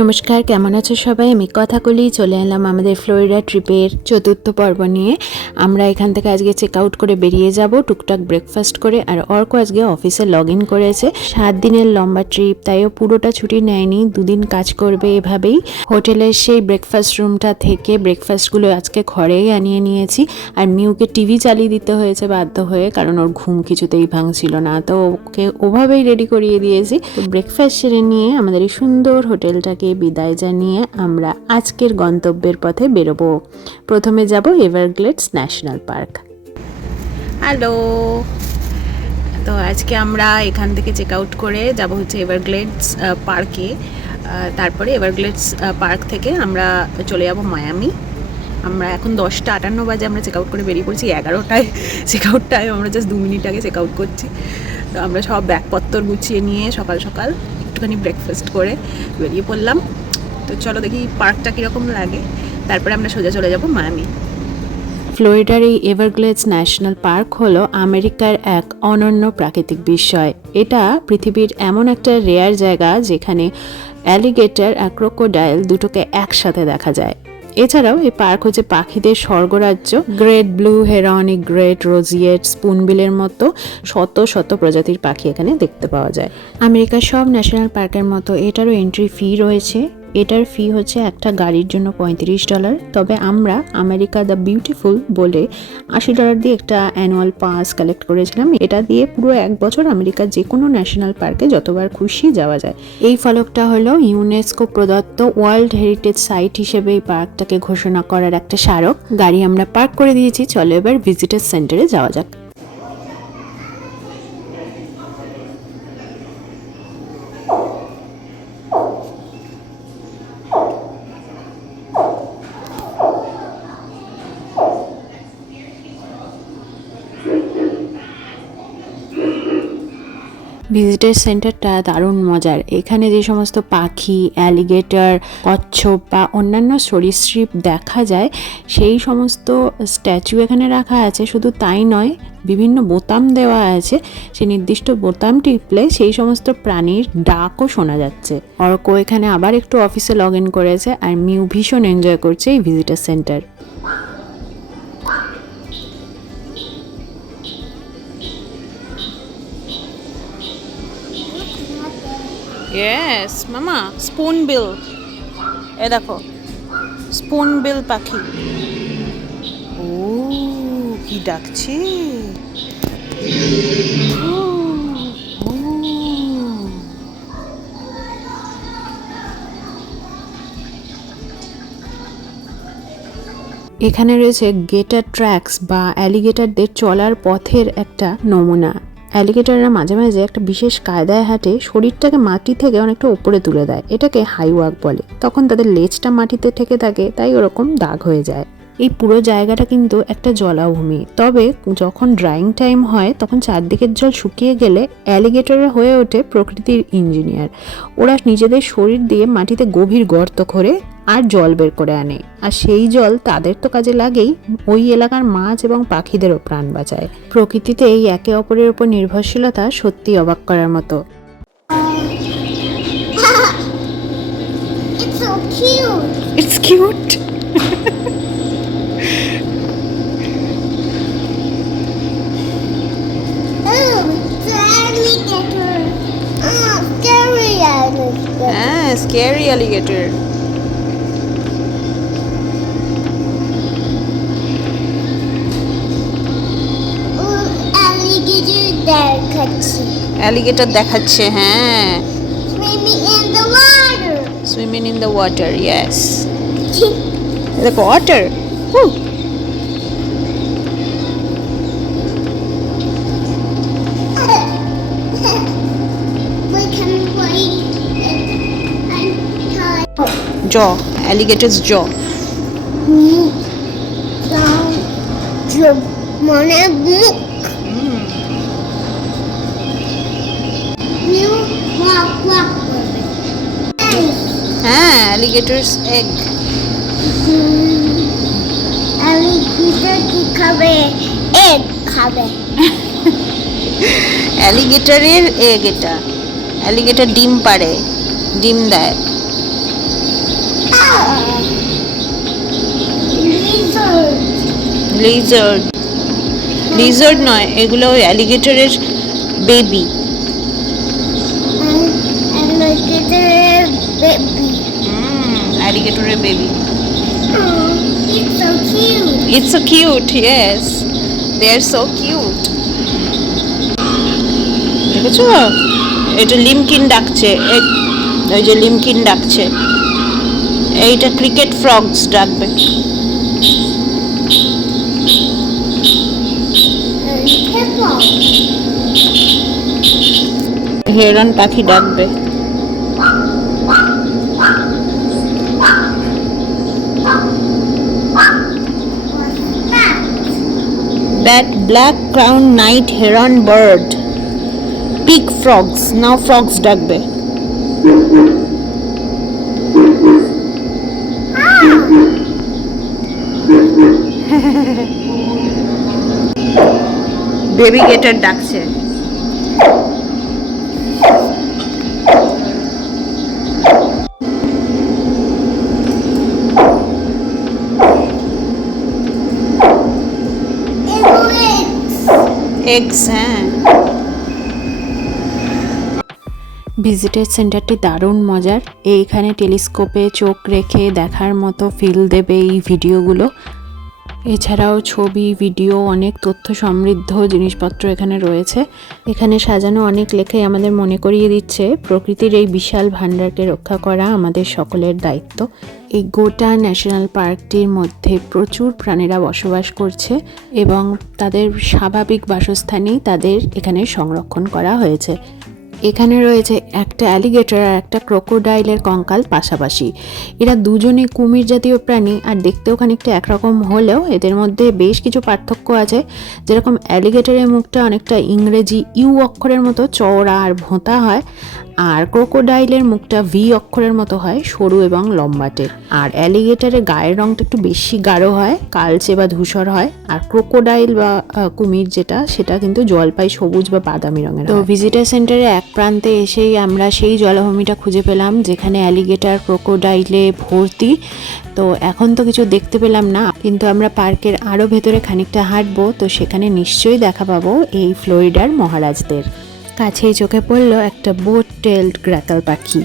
নমস্কার, কেমন আছো সবাই? আমি কথাগুলি চলে এলাম আমাদের ফ্লোরিডা ট্রিপের চতুর্থ পর্ব নিয়ে। আমরা এখান থেকে আজকে চেক আউট করে বেরিয়ে যাব টুকটাক ব্রেকফাস্ট করে। আর অর্ক আজকে অফিসে লগ ইন করেছে। 7 দিনের লম্বা ট্রিপ, তাইও পুরোটা ছুটি নেয়নি, 2 দিন কাজ করবে এভাবেই। হোটেলের সেই ব্রেকফাস্ট রুমটা থেকে ব্রেকফাস্টগুলো আজকে ঘরেই আনিয়ে নিয়েছি। আর মিউকে টিভি চালিয়ে দিতে হয়েছে বাধ্য হয়ে, কারণ ওর ঘুম কিছুতেই ভাঙছিল না, তো ওকে ওভাবেই রেডি করিয়ে দিয়েছি। তো ব্রেকফাস্ট সেরে নিয়ে আমাদের এই সুন্দর হোটেলটাকে বিদায় জানিয়ে আমরা আজকের গন্তব্যের পথে বেরোবো। প্রথমে যাব এভারগ্লেডস ন্যাশনাল পার্ক। হ্যালো, তো আজকে আমরা এখান থেকে চেক আউট করে যাব হচ্ছে এভারগ্লেডস পার্কে। তারপরে এভারগ্লেডস পার্ক থেকে আমরা চলে যাব মায়ামি। আমরা এখন 10:58 বাজে আমরা চেক আউট করে বেরিয়ে পড়ছি। 11টায় চেক আউট টাইম, আমরা জাস্ট 2 মিনিট আগে চেক আউট করছি। তো আমরা সব ব্যাগপত্তর গুছিয়ে নিয়ে সকাল সকাল একটুখানি ব্রেকফাস্ট করে বেরিয়ে পড়লাম। তো চলো দেখি পার্কটা কীরকম লাগে, তারপরে আমরা সোজা চলে যাব মায়ামি। ফ্লোরিডার এই এভারগ্লেডস ন্যাশনাল পার্ক হলো আমেরিকার এক অনন্য প্রাকৃতিক বিস্ময়। এটা পৃথিবীর এমন একটা রেয়ার জায়গা যেখানে অ্যালিগেটর আর ক্রোকোডাইল দুটোকে একসাথে দেখা যায়। এছাড়াও এই পার্ক হচ্ছে পাখিদের স্বর্গরাজ্য। গ্রেট ব্লু হেরন, গ্রেট রোজিয়েট, স্পুনবিলের মতো শত শত প্রজাতির পাখি এখানে দেখতে পাওয়া যায়। আমেরিকার সব ন্যাশনাল পার্কের মতো এটারও এন্ট্রি ফি রয়েছে। এটার ফি হচ্ছে একটা গাড়ির জন্য $35। তবে আমরা আমেরিকা দ্য বিউটিফুল বলে $80 দিয়ে একটা অ্যানুয়াল পাস কালেক্ট করেছিলাম। এটা দিয়ে পুরো 1 বছর আমেরিকার যে কোনো ন্যাশনাল পার্কে যতবার খুশি যাওয়া যায়। এই ফলকটা হলো ইউনেস্কো প্রদত্ত ওয়ার্ল্ড হেরিটেজ সাইট হিসেবে এই পার্কটাকে ঘোষণা করার একটা স্মারক। গাড়ি আমরা পার্ক করে দিয়েছি, চলো এবার ভিজিটার সেন্টারে যাওয়া যাক। ভিজিটার সেন্টারটা দারুণ মজার। এখানে যে সমস্ত পাখি, অ্যালিগেটর, কচ্ছপ বা অন্যান্য সরীসৃপ দেখা যায় সেই সমস্ত স্ট্যাচু এখানে রাখা আছে। শুধু তাই নয়, বিভিন্ন বোতাম দেওয়া আছে, সেই নির্দিষ্ট বোতাম টিপলে সেই সমস্ত প্রাণীর ডাকও শোনা যাচ্ছে। অর্ক এখানে আবার একটু অফিসে লগ ইন করেছে, আর মিউ ভীষণ এনজয় করছে এই ভিজিটার সেন্টার। Yes, মামা, স্পুনবিল। এ দেখো, স্পুনবিল পাখি। ও কি ডাকছে! এখানে রয়েছে গেটার ট্র্যাকস বা অ্যালিগেটরদের চলার পথের একটা নমুনা। অ্যালিগেটররা মাঝে মাঝে একটা বিশেষ কায়দায় হাঁটে, শরীরটাকে মাটি থেকে অনেকটা উপরে তুলে দেয়। এটাকে হাই ওয়াক বলে। তখন তাদের লেজটা মাটিতে ঠেকে থাকে, তাই ওরকম দাগ হয়ে যায়। এই পুরো জায়গাটা কিন্তু একটা জলাভূমি। তবে যখন ড্রাইং টাইম হয় তখন চারদিকের জল শুকিয়ে গেলে অ্যালিগেটররা হয়ে ওঠে প্রকৃতির ইঞ্জিনিয়ার। ওরা নিজেদের শরীর দিয়ে মাটিতে গভীর গর্ত করে আর জল বের করে আনে, আর সেই জল তাদের তো কাজে লাগেই, ওই এলাকার মাছ এবং পাখিদেরও প্রাণ বাঁচায়। প্রকৃতিতে এই একে অপরের উপর নির্ভরশীলতা সত্যি অবাক করার মতো। It's so cute. It's cute. Oh, it's an alligator. Oh, scary alligator. Ah, scary alligator. Oh, alligator দেখাচ্ছে। অ্যালিগেটর দেখাচ্ছে, হ্যাঁ। Swimming in the water. Swimming in the water, yes. The water. Woo. We can play and tie. Jaw, alligator's jaw. Down, মানে মুখ। You walk করবে। হ্যাঁ, alligator's egg. alligator কি খাবে? egg খাবে। অ্যালিগেটরের এগ এটা। অ্যালিগেটর ডিম পাড়ে, ডিম দেয়। লিজার্ড, লিজার্ড নয়, এগুলো অ্যালিগেটরের বেবি। Alligator baby. অ্যালিগেটরের baby. Oh, it's so cute. It's so cute, yes. They are so cute. দেখেছো? এটা লিমকিন ডাকছে, ওই যে লিমকিন ডাকছে। এইটা ক্রিকেট ফ্রগস ডাকবে। Hippo. হেরন পাখি ডাকবে। That black crowned night heron bird. Pig frogs. Now frogs ডাকবে। বেবি গেটার ডাকছে। এগস, হ্যাঁ। ভিজিটার সেন্টারটি দারুণ মজার। এইখানে টেলিস্কোপে চোখ রেখে দেখার মতো ফিল দেবে এই ভিডিওগুলো। এছাড়াও ছবি, ভিডিও, অনেক তথ্য সমৃদ্ধ জিনিসপত্র এখানে রয়েছে। এখানে সাজানো অনেক লেখাই আমাদের মনে করিয়ে দিচ্ছে প্রকৃতির এই বিশাল ভাণ্ডারকে রক্ষা করা আমাদের সকলের দায়িত্ব। এই গোটা ন্যাশনাল পার্কটির মধ্যে প্রচুর প্রাণীরা বসবাস করছে এবং তাদের স্বাভাবিক বাসস্থানেই তাদের এখানে সংরক্ষণ করা হয়েছে। এখানে রয়েছে একটা অ্যালিগেটর আর একটা ক্রোকোডাইলের কঙ্কাল পাশাপাশি। এরা দুজনে কুমির জাতীয় প্রাণী আর দেখতেও খানিকটা একরকম হলেও এদের মধ্যে বেশ কিছু পার্থক্য আছে। যেরকম অ্যালিগেটরের মুখটা অনেকটা ইংরেজি ইউ অক্ষরের মতো চওড়া আর ভোঁতা হয়, আর ক্রোকোডাইলের মুখটা ভি অক্ষরের মতো হয়, সরু এবং লম্বাটে। আর অ্যালিগেটরের গায়ের রংটা একটু বেশি গাঢ় হয়, কালচে বা ধূসর হয়। আর ক্রোকোডাইল বা কুমির যেটা, সেটা কিন্তু জলপাই সবুজ বা বাদামি রঙের। তো ভিজিটার সেন্টারে এক প্রান্তে এসেই আমরা সেই জলাভূমিটা খুঁজে পেলাম যেখানে অ্যালিগেটর ক্রোকোডাইলে ভর্তি। তো এখন তো কিছু দেখতে পেলাম না, কিন্তু আমরা পার্কের আরও ভেতরে খানিকটা হাঁটবো, তো সেখানে নিশ্চয়ই দেখা পাবো এই ফ্লোরিডার মহারাজদের। কাছেই চোখে পড়ল একটা বোট টেলড গ্রাকাল পাখি।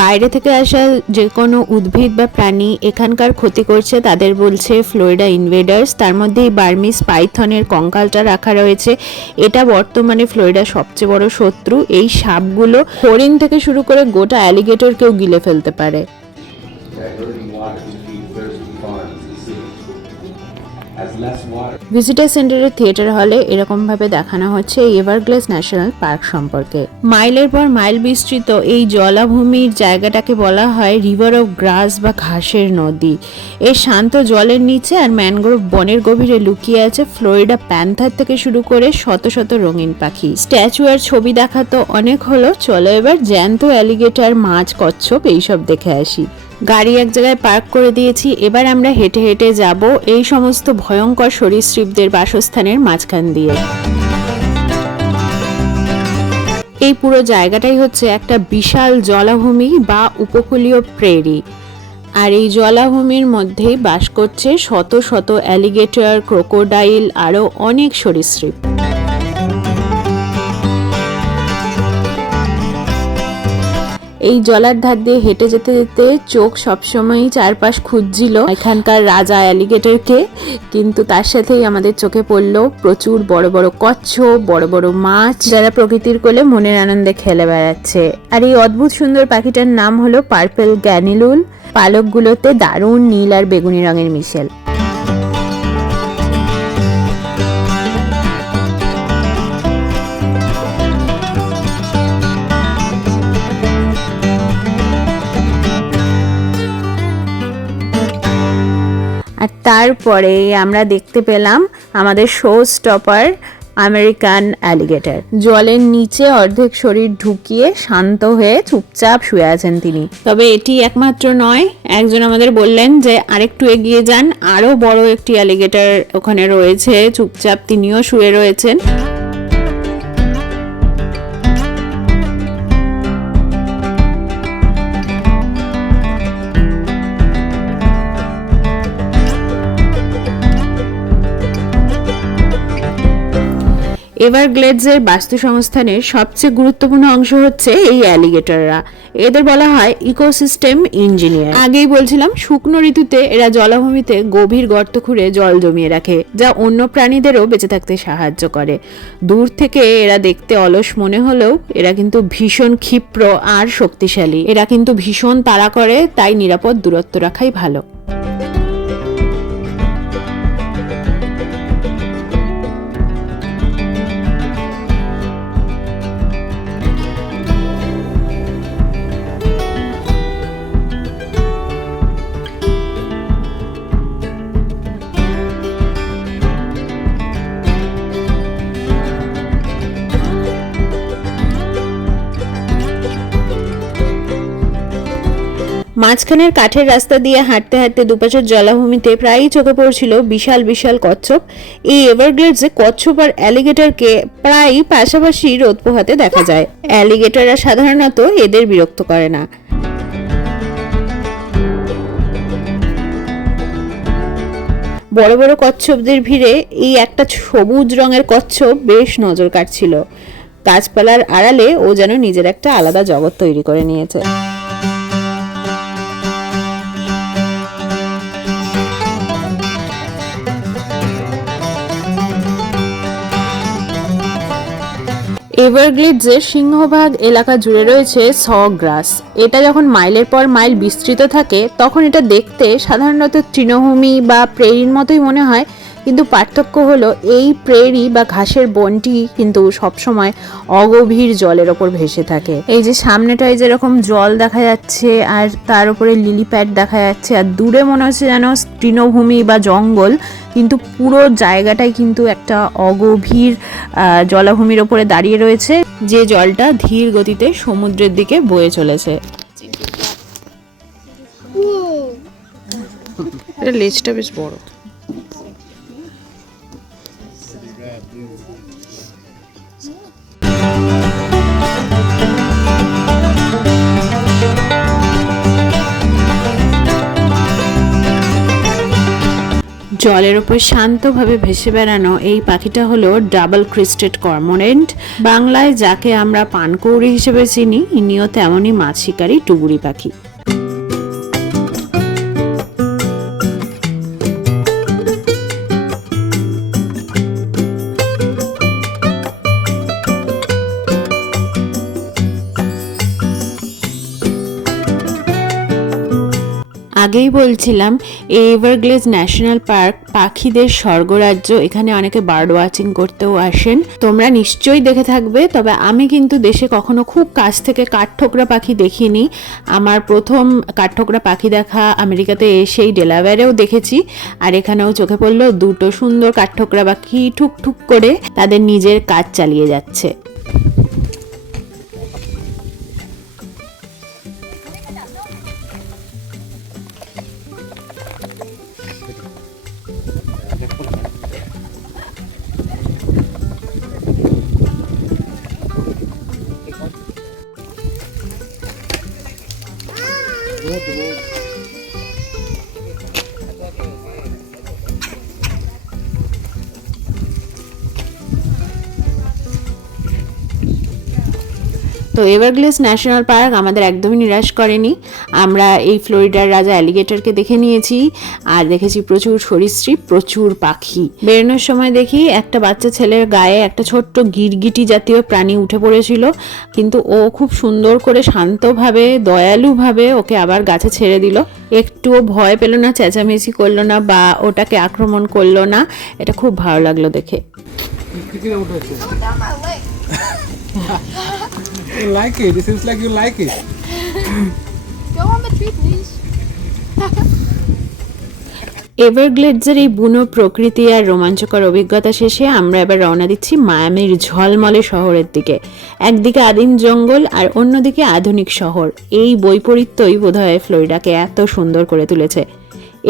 বাইরে থেকে আসা যে কোনো উদ্ভিদ বা প্রাণী এখানকার ক্ষতি করছে তাদের বলছে ফ্লোরিডা ইনভেডার্স। তার মধ্যে এই বার্মিস পাইথনের কঙ্কালটা রাখা রয়েছে। এটা বর্তমানে ফ্লোরিডার সবচেয়ে বড় শত্রু। এই সাপগুলো হরিণ থেকে শুরু করে গোটা অ্যালিগেটরকেও গিলে ফেলতে পারে। ভিজিটার সেন্টারের থিয়েটার হলে এরকমভাবে দেখানো হচ্ছে এভারগ্লেস ন্যাশনাল পার্ক সম্পর্কে। মাইলের পর মাইল বিস্তৃত এই জলাভূমির জায়গাটাকে বলা হয় রিভার অফ গ্রাস বা ঘাসের নদী। এই শান্ত জলের নিচে আর ম্যানগ্রোভ বনের গভীরে লুকিয়ে আছে ফ্লোরিডা প্যান্থার থেকে শুরু করে শত শত রঙিন পাখি। স্ট্যাচু আর ছবি দেখা তো অনেক হলো, চলো এবার জ্যান্ত অ্যালিগেটর, মাছ, কচ্ছপ এইসব দেখে আসি। গাড়ি এক জায়গায় পার্ক করে দিয়েছি, এবার আমরা হেঁটে হেঁটে যাব এই সমস্ত ভয়ঙ্কর সরীসৃপদের বাসস্থানের মাঝখান দিয়ে। এই পুরো জায়গাটাই হচ্ছে একটা বিশাল জলাভূমি বা উপকূলীয় প্রেরি। আর এই জলাভূমির মধ্যেই বাস করছে শত শত অ্যালিগেটর, ক্রোকোডাইল, আরও অনেক সরীসৃপ। এই জলার ধার দিয়ে হেঁটে যেতে যেতে চোখ সবসময়ই চারপাশ খুঁজছিল এখানকার রাজা অ্যালিগেটরকে, কিন্তু তার সাথেই আমাদের চোখে পড়ল প্রচুর বড় বড় কচ্ছপ, বড় বড় মাছ, যারা প্রকৃতির কোলে মনের আনন্দে খেলে বেড়াচ্ছে। আর এই অদ্ভুত সুন্দর পাখিটার নাম হলো পার্পেল গ্যানিলুল। পালকগুলোতে দারুণ নীল আর বেগুনি রঙের মিশেল। আর তারপরে আমরা দেখতে পেলাম আমাদের শো স্টপার আমেরিকান অ্যালিগেটর। জলের নিচে অর্ধেক শরীর ঢুকিয়ে শান্ত হয়ে চুপচাপ শুয়ে আছেন তিনি। তবে এটি একমাত্র নয়, একজন আমাদের বললেন যে আরেকটু এগিয়ে যান, আরো বড় একটি অ্যালিগেটর ওখানে রয়েছে, চুপচাপ তিনিও শুয়ে রয়েছেন। এভারগ্লেডসের বাস্তু সংস্থানের সবচেয়ে গুরুত্বপূর্ণ অংশ হচ্ছে এই অ্যালিগেটররা। এদের বলা হয় ইকোসিস্টেম ইঞ্জিনিয়ার। আগেই বলছিলাম শুকনো ঋতুতে এরা জলাভূমিতে গভীর গর্ত খুঁড়ে জল জমিয়ে রাখে, যা অন্য প্রাণীদেরও বেঁচে থাকতে সাহায্য করে। দূর থেকে এরা দেখতে অলস মনে হলেও এরা কিন্তু ভীষণ ক্ষিপ্র আর শক্তিশালী। এরা কিন্তু ভীষণ তাড়া করে, তাই নিরাপদ দূরত্ব রাখাই ভালো। মাঝখানের কাঠের রাস্তা দিয়ে হাঁটতে হাঁটতে দুপাশের জলাভূমিতে প্রায়ই চোখে পড়ছিল বিশাল বিশাল কচ্ছপ। এই এভারগ্লেডসে কচ্ছপ আর অ্যালিগেটরকে প্রায়ই পাশাপাশি রোদ পোহাতে দেখা যায়। অ্যালিগেটররা সাধারণত এদের বিরক্ত করে না। বড় বড় কচ্ছপদের ভিড়ে এই একটা সবুজ রঙের কচ্ছপ বেশ নজর কাটছিল। গাছপালার আড়ালে ও যেন নিজের একটা আলাদা জগৎ তৈরি করে নিয়েছে। এভারগ্লেডসের সিংহভাগ এলাকা জুড়ে রয়েছে স গ্রাস। এটা যখন মাইলের পর মাইল বিস্তৃত থাকে তখন এটা দেখতে সাধারণত তৃণভূমি বা প্রেরির মতোই মনে হয়, কিন্তু পার্থক্য হলো এই প্রেরি বা ঘাসের বনটি কিন্তু সবসময় অগভীর জলের ওপর ভেসে থাকে। এই যে সামনেটায় যেরকম জল দেখা যাচ্ছে আর তার উপরে লিলি প্যাড দেখা যাচ্ছে, আর দূরে মনে হচ্ছে যেন তৃণভূমি বা জঙ্গল, কিন্তু পুরো জায়গাটাই কিন্তু একটা অগভীর জলাভূমির ওপরে দাঁড়িয়ে রয়েছে, যে জলটা ধীর গতিতে সমুদ্রের দিকে বয়ে চলেছে। লেজটা বেশ বড়। জলের ওপর শান্তভাবে ভেসে বেড়ানো এই পাখিটা হলো ডাবল ক্রিস্টেড কর্মোরেন্ট। বাংলায় যাকে আমরা পানকৌড়ি হিসেবে চিনি, ইনিও তেমনই মাছ শিকারী টুগুরি পাখি। আগেই বলছিলাম এই এভারগ্লেডস ন্যাশনাল পার্ক পাখিদের স্বর্গরাজ্য। এখানে অনেকে বার্ড ওয়াচিং করতেও আসেন, তোমরা নিশ্চয়ই দেখে থাকবে। তবে আমি কিন্তু দেশে কখনো খুব কাছ থেকে কাঠঠোকরা পাখি দেখিনি। আমার প্রথম কাঠঠোকরা পাখি দেখা আমেরিকাতে এসেই ডেলাওয়্যারেও দেখেছি, আর এখানেও চোখে পড়লো দুটো সুন্দর কাঠঠোকরা পাখি ঠুকঠুক করে তাদের নিজের কাজ চালিয়ে যাচ্ছে। তো এভারগ্লেডস ন্যাশনাল পার্ক আমাদের একদমই নিরাশ করেনি। আমরা এই ফ্লোরিডার রাজা অ্যালিগেটরকে দেখে নিয়েছি, আর দেখেছি প্রচুর সরীসৃপ, প্রচুর পাখি। বেরোনোর সময় দেখি একটা বাচ্চা ছেলের গায়ে একটা ছোট্ট গিরগিটি জাতীয় প্রাণী উঠে পড়েছিল, কিন্তু ও খুব সুন্দর করে শান্তভাবে দয়ালুভাবে ওকে আবার গাছে ছেড়ে দিল। একটুও ভয় পেল না, চেঁচামেচি করলো না বা ওটাকে আক্রমণ করলো না। এটা খুব ভালো লাগলো দেখে। You like it. It seems like you like it. Go on the tree, please. এভারগ্লেডসের এই বুনো প্রকৃতি আর রোমাঞ্চকর অভিজ্ঞতা শেষে আমরা এবার রওনা দিচ্ছি মায়ামির ঝলমলে শহরের দিকে। একদিকে আদিম জঙ্গল আর অন্যদিকে আধুনিক শহর। এই বৈপরীত্যই বোধহয় ফ্লোরিডাকে এত সুন্দর করে তুলেছে।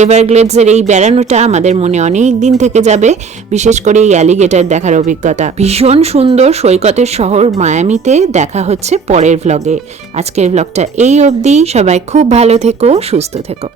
এভারগ্লেডসের এই বেড়ানোটা আমাদের মনে অনেক দিন থেকে যাবে, বিশেষ করে এই অ্যালিগেটর দেখার অভিজ্ঞতা। ভীষণ সুন্দর সৈকতের শহর মায়ামিতে দেখা হচ্ছে পরের ভ্লগে। আজকের ভ্লগটা এই অবধি। সবাই খুব ভালো থেকো, সুস্থ থেকো।